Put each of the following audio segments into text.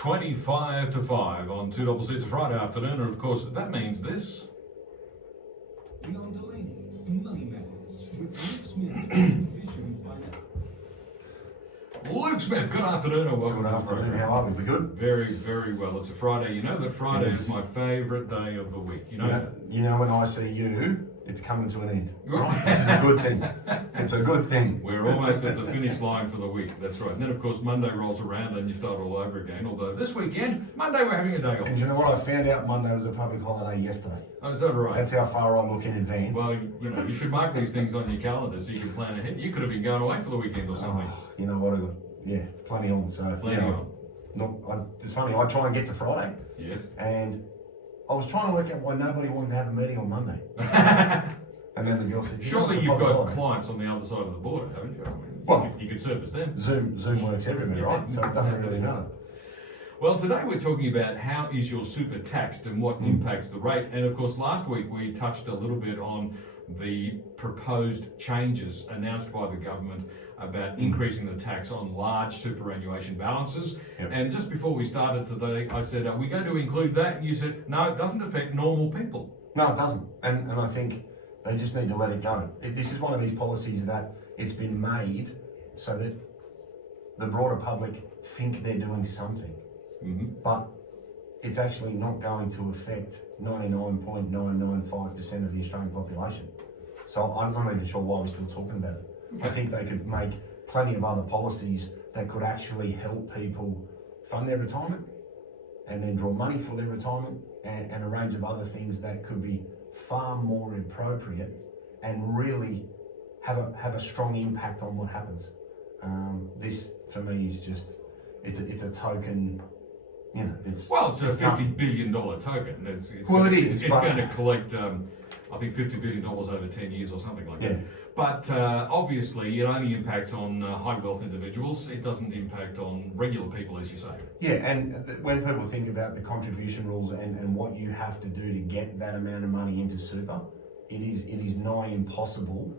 25 to 5 on 266 a Friday afternoon, and of course that means this. Beyond Delaney, Money Matters with Luke Smith, Vision Finance. Luke Smith, good afternoon and welcome Good to the afternoon. program. How are we? We good? Very, very well. It's a Friday. You know that Friday It is. is my favourite day of the week. You know that? You know when I see you, it's coming to an end, right? Which is a good thing. It's a good thing. We're almost at the finish line for the week. That's right. And then, of course, Monday rolls around and you start all over again. Although this weekend, Monday, we're having a day off. And you know what? I found out Monday was a public holiday yesterday. Oh, is that right? That's how far I look in advance. Well, you know, you should mark these things on your calendar so you can plan ahead. You could have been going away for the weekend or something. Oh, you know what? I got plenty on. So Plenty on. It's funny. I try and get to Friday, Yes. and I was trying to work out why nobody wanted to have a meeting on Monday. And then the girl said, Surely it's a you've public got holiday. clients on the other side of the border, haven't you? I mean, Well, you could service them. Zoom works everywhere, right? So it doesn't really matter. Well, today we're talking about how is your super taxed and what impacts the rate. And of course, last week we touched a little bit on the proposed changes announced by the government about increasing the tax on large superannuation balances. Yep. And just before we started today, I said, are we going to include that? And you said, no, it doesn't affect normal people. No, it doesn't. And I think they just need to let it go. This is one of these policies that it's been made so that the broader public think they're doing something. But it's actually not going to affect 99.995% of the Australian population. So I'm not even sure why we're still talking about it. I think they could make plenty of other policies that could actually help people fund their retirement and then draw money for their retirement and a range of other things that could be far more appropriate and really have a strong impact on what happens. This for me is just it's a token. You know, it's a $50 nothing. billion token. It's It It's is. But going to collect, I think, $50 billion over 10 years or something like that. But obviously, it only impacts on high wealth individuals. It doesn't impact on regular people, as you say. Yeah, and when people think about the contribution rules and what you have to do to get that amount of money into super, it is nigh impossible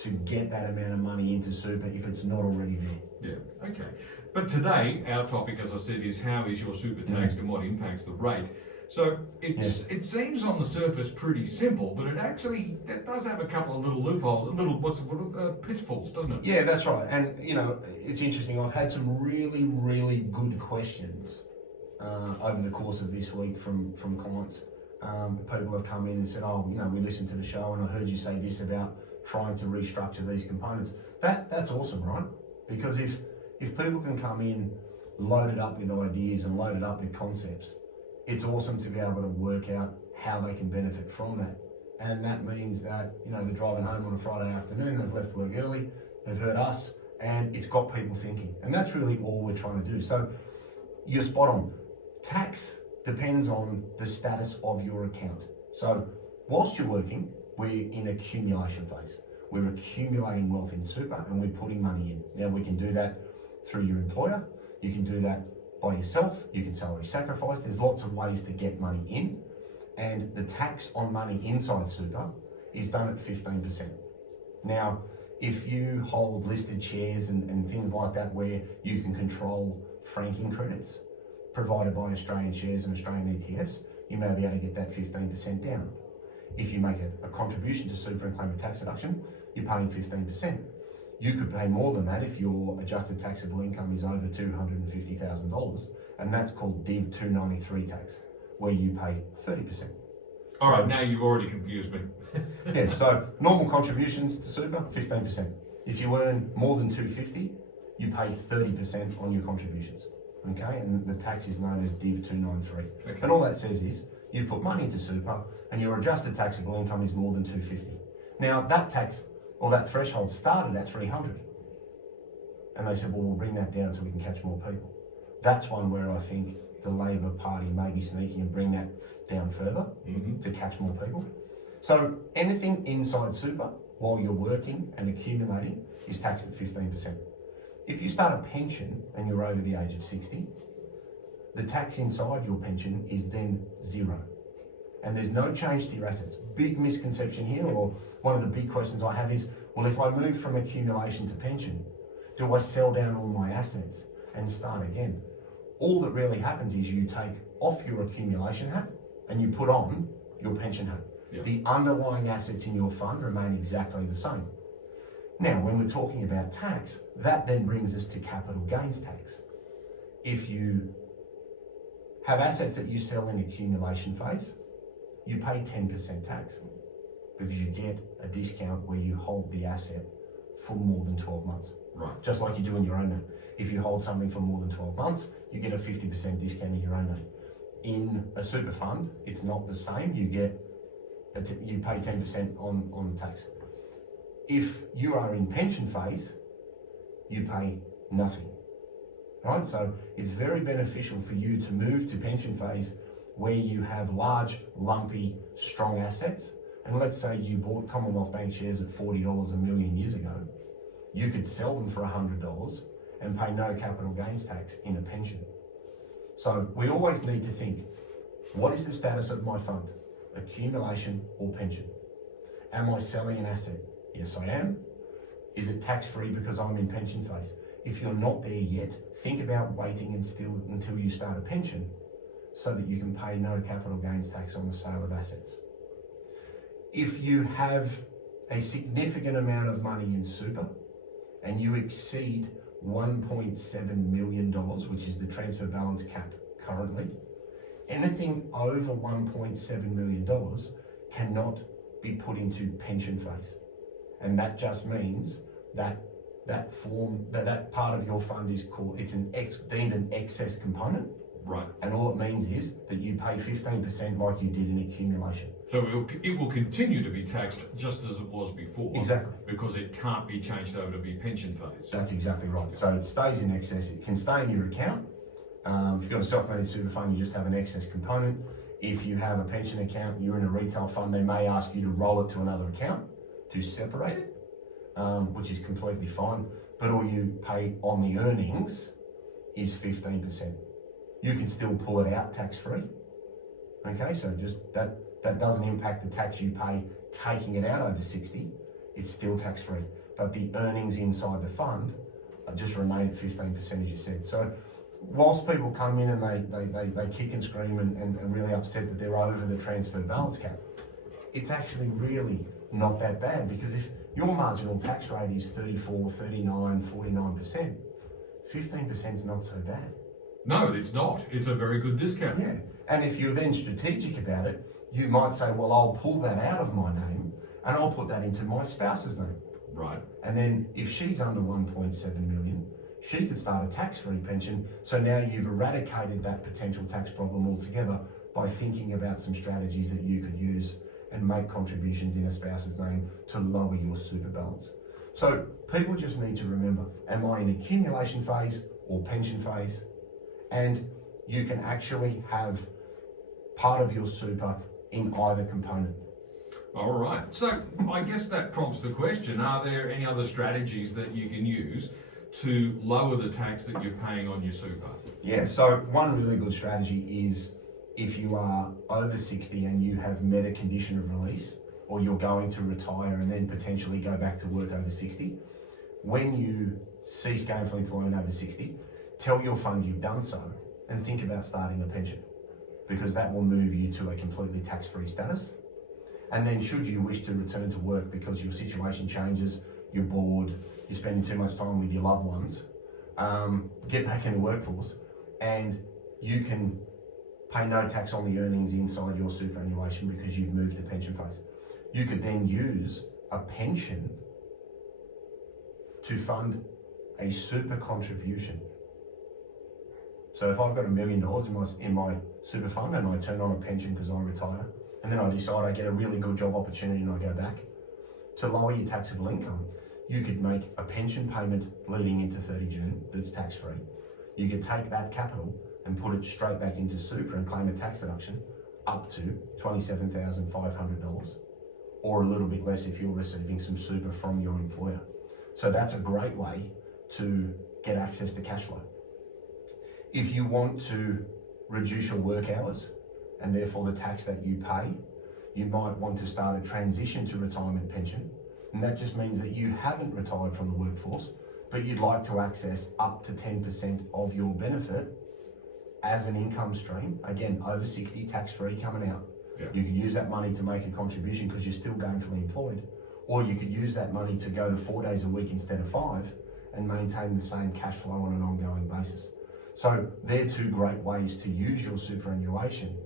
to get that amount of money into super if it's not already there. Yeah, okay. But today, our topic, as I said, is how is your super taxed and what impacts the rate. So it seems on the surface pretty simple, but it does have a couple of little loopholes, pitfalls, doesn't it? Yeah, that's right. And you know, it's interesting. I've had some really, really good questions over the course of this week from clients. People have come in and said, "Oh, you know, we listened to the show, and I heard you say this about trying to restructure these components." That's awesome, right? Because if people can come in loaded up with ideas and loaded up with concepts, it's awesome to be able to work out how they can benefit from that. And that means that, you know, they're driving home on a Friday afternoon, they've left work early, they've heard us, and it's got people thinking. And that's really all we're trying to do. So you're spot on. Tax depends on the status of your account. So whilst you're working, we're in accumulation phase. We're accumulating wealth in super and we're putting money in. Now we can do that through your employer. You can do that by yourself. You can salary sacrifice. There's lots of ways to get money in. And the tax on money inside super is done at 15%. Now, if you hold listed shares and things like that where you can control franking credits provided by Australian shares and Australian ETFs, you may be able to get that 15% down. If you make a contribution to super and claim a tax deduction, you're paying 15%. You could pay more than that if your adjusted taxable income is over $250,000, and that's called Div 293 tax, where you pay 30%. All right, now you've already confused me. Yeah, so normal contributions to super, 15%. If you earn more than 250, you pay 30% on your contributions. Okay, and the tax is known as Div 293. Okay. And all that says is you've put money into super and your adjusted taxable income is more than 250. Now that tax or that threshold started at 300. And they said, well, we'll bring that down so we can catch more people. That's one where I think the Labor Party may be sneaky and bring that down further to catch more people. So anything inside super while you're working and accumulating is taxed at 15%. If you start a pension and you're over the age of 60, the tax inside your pension is then zero. And there's no change to your assets. Big misconception here, or one of the big questions I have is, well, if I move from accumulation to pension, do I sell down all my assets and start again? all that really happens is you take off your accumulation hat and you put on your pension hat. Yeah. The underlying assets in your fund remain exactly the same. Now, when we're talking about tax, that then brings us to capital gains tax. If you have assets that you sell in accumulation phase, you pay 10% tax because you get a discount where you hold the asset for more than 12 months. Right. Just like you do in your own name. If you hold something for more than 12 months, you get a 50% discount in your own name. In a super fund, it's not the same. You pay 10% on the tax. If you are in pension phase, you pay nothing. Right? So it's very beneficial for you to move to pension phase where you have large, lumpy, strong assets. And let's say you bought Commonwealth Bank shares at $40 a million years ago. You could sell them for $100 and pay no capital gains tax in a pension. So we always need to think, what is the status of my fund? Accumulation or pension? Am I selling an asset? Yes, I am. Is it tax-free because I'm in pension phase? If you're not there yet, think about waiting until you start a pension so that you can pay no capital gains tax on the sale of assets. If you have a significant amount of money in super and you exceed $1.7 million, which is the transfer balance cap currently, anything over $1.7 million cannot be put into pension phase. And that just means that that part of your fund is called, deemed an excess component. Right. And all it means is that you pay 15% like you did in accumulation. So it will continue to be taxed just as it was before. Exactly. Because it can't be changed over to be pension phase. That's exactly right. So it stays in excess. It can stay in your account. If you've got a self-managed super fund, you just have an excess component. If you have a pension account, you're in a retail fund, they may ask you to roll it to another account to separate it, which is completely fine. But all you pay on the earnings is 15%. You can still pull it out tax-free. Okay, so just that doesn't impact the tax you pay taking it out over 60. It's still tax-free. But the earnings inside the fund just remain at 15%, as you said. So whilst people come in and they kick and scream and really upset that they're over the transfer balance cap, it's actually really not that bad, because if your marginal tax rate is 34, 39, 49%, 15% is not so bad. No, it's not. It's a very good discount. Yeah, and if you're then strategic about it, you might say, well, I'll pull that out of my name and I'll put that into my spouse's name. Right. And then if she's under 1.7 million, she could start a tax-free pension. So now you've eradicated that potential tax problem altogether by thinking about some strategies that you could use and make contributions in a spouse's name to lower your super balance. So people just need to remember, am I in accumulation phase or pension phase? And you can actually have part of your super in either component. All right. So I guess that prompts the question, are there any other strategies that you can use to lower the tax that you're paying on your super? Yeah, so one really good strategy is if you are over 60 and you have met a condition of release, or you're going to retire and then potentially go back to work over 60, when you cease gainful employment over 60, tell your fund you've done so and think about starting a pension, because that will move you to a completely tax-free status. And then should you wish to return to work because your situation changes, you're bored, you're spending too much time with your loved ones, get back in the workforce and you can pay no tax on the earnings inside your superannuation because you've moved to pension phase. You could then use a pension to fund a super contribution. So if I've got $1 million in my super fund and I turn on a pension because I retire, and then I decide I get a really good job opportunity and I go back, to lower your taxable income, you could make a pension payment leading into 30 June that's tax-free. You could take that capital and put it straight back into super and claim a tax deduction up to $27,500, or a little bit less if you're receiving some super from your employer. So that's a great way to get access to cash flow. If you want to reduce your work hours and therefore the tax that you pay, you might want to start a transition to retirement pension. And that just means that you haven't retired from the workforce, but you'd like to access up to 10% of your benefit as an income stream, again, over 60, tax-free coming out. Yeah. You could use that money to make a contribution because you're still gainfully employed, or you could use that money to go to 4 days a week instead of 5 and maintain the same cash flow on an ongoing basis. So they're two great ways to use your superannuation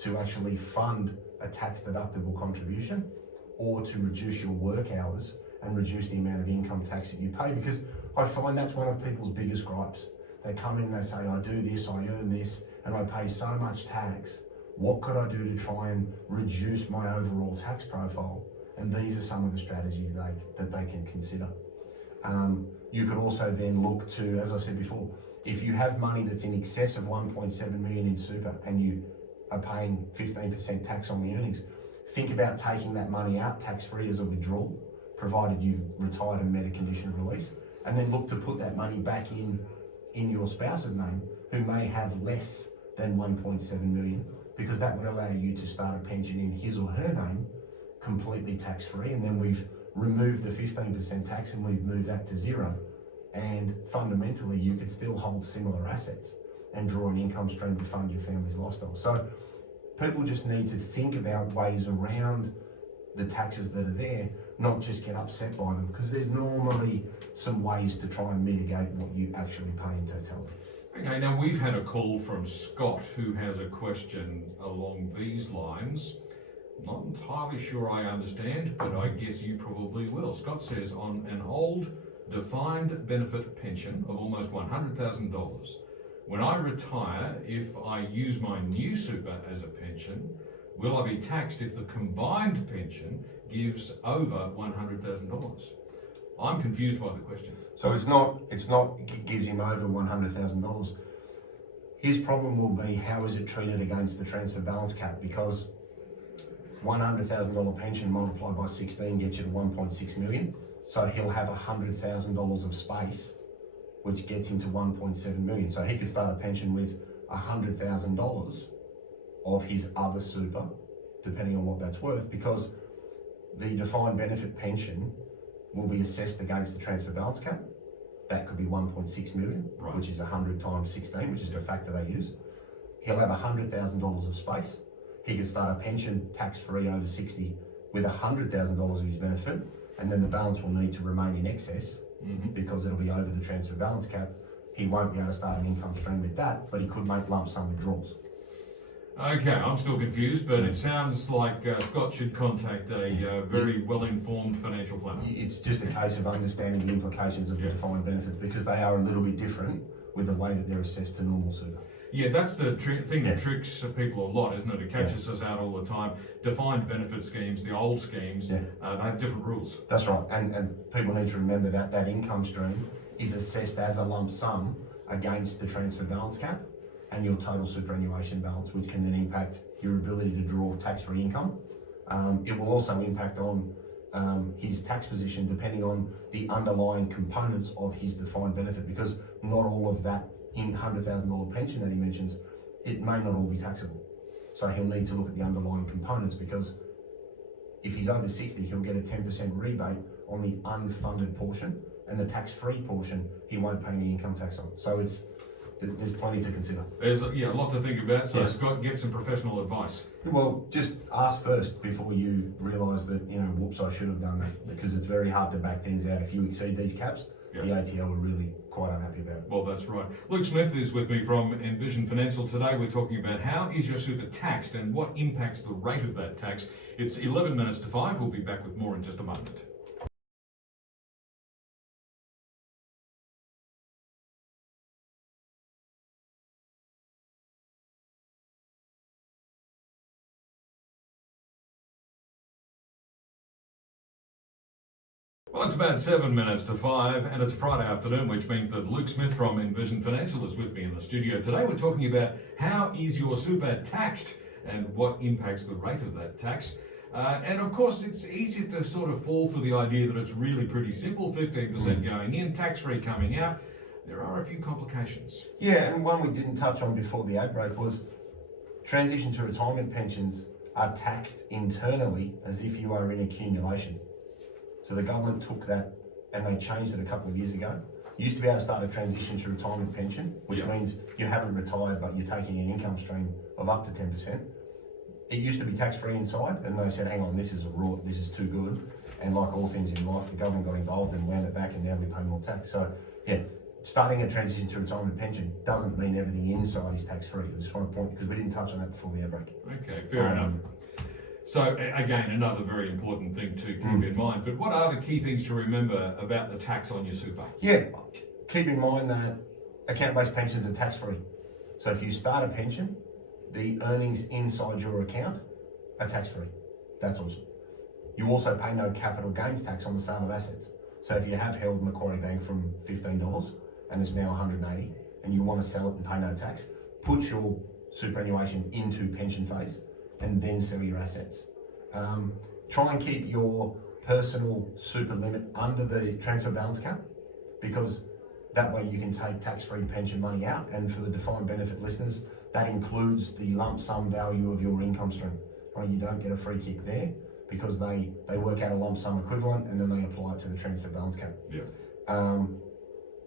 to actually fund a tax-deductible contribution, or to reduce your work hours and reduce the amount of income tax that you pay. Because I find that's one of people's biggest gripes. They come in and they say, I do this, I earn this, and I pay so much tax. What could I do to try and reduce my overall tax profile? And these are some of the strategies that they can consider. You could also then look to, as I said before, if you have money that's in excess of 1.7 million in super and you are paying 15% tax on the earnings, think about taking that money out tax-free as a withdrawal, provided you've retired and met a condition of release, and then look to put that money back in your spouse's name, who may have less than 1.7 million, because that would allow you to start a pension in his or her name completely tax-free, and then we've removed the 15% tax and we've moved that to zero. And fundamentally, you could still hold similar assets and draw an income stream to fund your family's lifestyle. So people just need to think about ways around the taxes that are there, not just get upset by them, because there's normally some ways to try and mitigate what you actually pay in totality. Okay, now we've had a call from Scott who has a question along these lines. Not entirely sure I understand, but I guess you probably will. Scott says, on an old defined benefit pension of almost $100,000, when I retire, if I use my new super as a pension, will I be taxed if the combined pension gives over $100,000? I'm confused by the question. So it's not gives him over $100,000. His problem will be, how is it treated against the transfer balance cap? Because $100,000 pension multiplied by 16 gets you to 1.6 million. So he'll have $100,000 of space, which gets him to 1.7 million. So he could start a pension with $100,000 of his other super, depending on what that's worth, because the defined benefit pension will be assessed against the transfer balance cap. That could be 1.6 million, right, which is 100 times 16, which is the factor they use. He'll have $100,000 of space. He could start a pension tax-free over 60 with $100,000 of his benefit, and then the balance will need to remain in excess because it'll be over the transfer balance cap. He won't be able to start an income stream with that, but he could make lump sum withdrawals. Okay, I'm still confused, but it sounds like Scott should contact a very well-informed financial planner. It's just a case of understanding the implications of the defined benefits, because they are a little bit different with the way that they're assessed to normal super. Yeah, that's the thing that tricks people a lot, isn't it? It catches us out all the time. Defined benefit schemes, the old schemes, they have different rules. That's right, and people need to remember that that income stream is assessed as a lump sum against the transfer balance cap and your total superannuation balance, which can then impact your ability to draw tax-free income. It will also impact on his tax position depending on the underlying components of his defined benefit, because not all of that in $100,000 pension that he mentions, it may not all be taxable. So he'll need to look at the underlying components, because if he's over 60, he'll get a 10% rebate on the unfunded portion, and the tax-free portion, he won't pay any income tax on. So there's plenty to consider. There's a lot to think about, so Scott, get some professional advice. Well, just ask first before you realise that, whoops, I should have done that, because it's very hard to back things out. If you exceed these caps, the ATO are really quite unhappy about it. Well, that's right. Luke Smith is with me from Envision Financial. Today we're talking about how is your super taxed and what impacts the rate of that tax. It's 11 minutes to 5. We'll be back with more in just a moment. Well, it's about 7 minutes to 5, and it's a Friday afternoon, which means that Luke Smith from Envision Financial is with me in the studio. Today we're talking about how is your super taxed and what impacts the rate of that tax. And of course, it's easy to sort of fall for the idea that it's really pretty simple, 15% going in, tax-free coming out. There are a few complications. Yeah, and one we didn't touch on before the ad break was transition to retirement pensions are taxed internally as if you are in accumulation. So the government took that and they changed it a couple of years ago. You used to be able to start a transition to retirement pension, which Yeah. means you haven't retired, but you're taking an income stream of up to 10%. It used to be tax-free inside, and they said, hang on, this is a rort, this is too good. And like all things in life, the government got involved and wound it back, and now we pay more tax. So yeah, starting a transition to retirement pension doesn't mean everything inside is tax-free. I just want to point, because we didn't touch on that before the outbreak. Okay, fair enough. So again, another very important thing to keep in mind. But what are the key things to remember about the tax on your super? Yeah, keep in mind that account-based pensions are tax-free. So if you start a pension, the earnings inside your account are tax-free. That's awesome. You also pay no capital gains tax on the sale of assets. So if you have held Macquarie Bank from $15 and it's now $180 and you want to sell it and pay no tax, put your superannuation into pension phase and then sell your assets. Try and keep your personal super limit under the transfer balance cap, because that way you can take tax-free pension money out. And for the defined benefit listeners, that includes the lump sum value of your income stream. Right? You don't get a free kick there because they work out a lump sum equivalent and then they apply it to the transfer balance cap. Yeah. And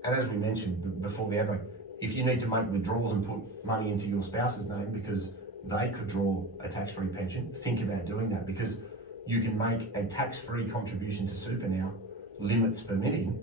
as we mentioned before the outbreak, if you need to make withdrawals and put money into your spouse's name because they could draw a tax-free pension, think about doing that, because you can make a tax-free contribution to super now, limits permitting,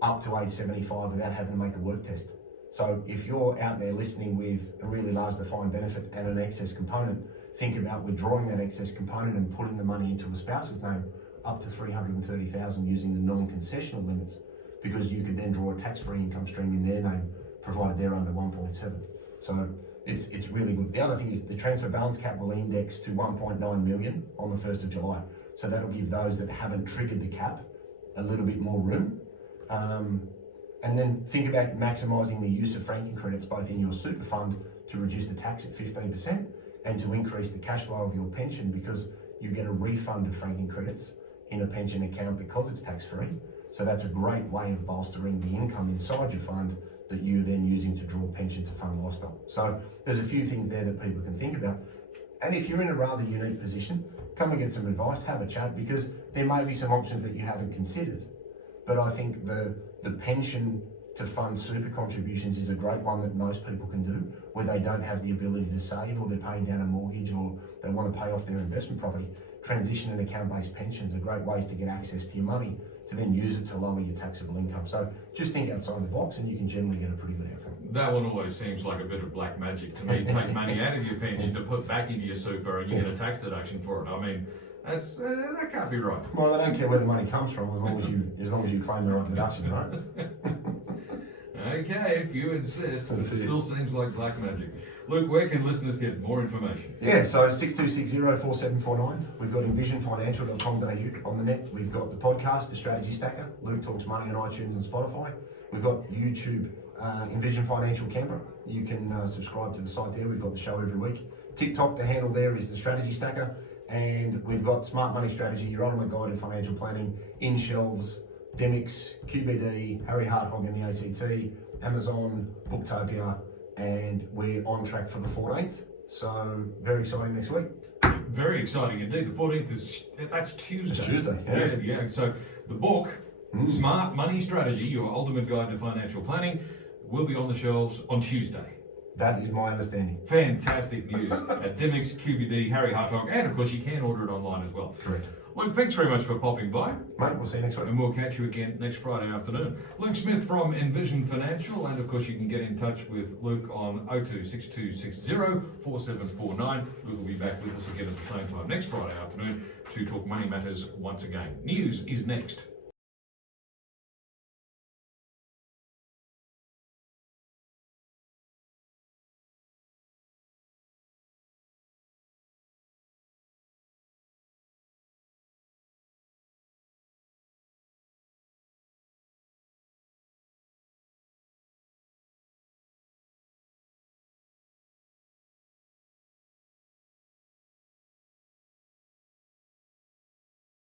up to age 75 without having to make a work test. So if you're out there listening with a really large defined benefit and an excess component, think about withdrawing that excess component and putting the money into a spouse's name up to $330,000 using the non-concessional limits, because you could then draw a tax-free income stream in their name, provided they're under 1.7. So it's really good. The other thing is the transfer balance cap will index to 1.9 million on the 1st of July. So that'll give those that haven't triggered the cap a little bit more room. And then think about maximising the use of franking credits both in your super fund to reduce the tax at 15% and to increase the cash flow of your pension, because you get a refund of franking credits in a pension account because it's tax-free. So that's a great way of bolstering the income inside your fund that you're then using to draw pension to fund lifestyle. So there's a few things there that people can think about. And if you're in a rather unique position, come and get some advice, have a chat, because there may be some options that you haven't considered. But I think the pension to fund super contributions is a great one that most people can do, where they don't have the ability to save, or they're paying down a mortgage, or they want to pay off their investment property. Transition and account-based pensions are great ways to get access to your money to then use it to lower your taxable income. So just think outside the box and you can generally get a pretty good outcome. That one always seems like a bit of black magic to me. Take money out of your pension to put back into your super and you get a tax deduction for it. I mean, that can't be right. Well, I don't care where the money comes from as long as you claim the right deduction, right? Okay, if you insist, but it That's it. still seems like black magic. Luke, where can listeners get more information? Yeah, so 62604749. We've got envisionfinancial.com.au on the net. We've got the podcast, The Strategy Stacker. Luke Talks Money on iTunes and Spotify. We've got YouTube, Envision Financial Canberra. You can subscribe to the site there. We've got the show every week. TikTok, the handle there is The Strategy Stacker. And we've got Smart Money Strategy, your ultimate guide in financial planning, in shelves, Demix, QBD, Harry Hartog in the ACT, Amazon, Booktopia, and we're on track for the 14th. So very exciting next week. Very exciting indeed. The 14th that's Tuesday. It's Tuesday, Yeah. So the book, Smart Money Strategy, your ultimate guide to financial planning, will be on the shelves on Tuesday. That is my understanding. Fantastic news at Demix, QBD, Harry Hartog, and of course you can order it online as well. Correct. Luke, thanks very much for popping by. Mate, we'll see you next week. And we'll catch you again next Friday afternoon. Luke Smith from Envision Financial, and of course you can get in touch with Luke on 0262604749. Luke will be back with us again at the same time next Friday afternoon to talk money matters once again. News is next.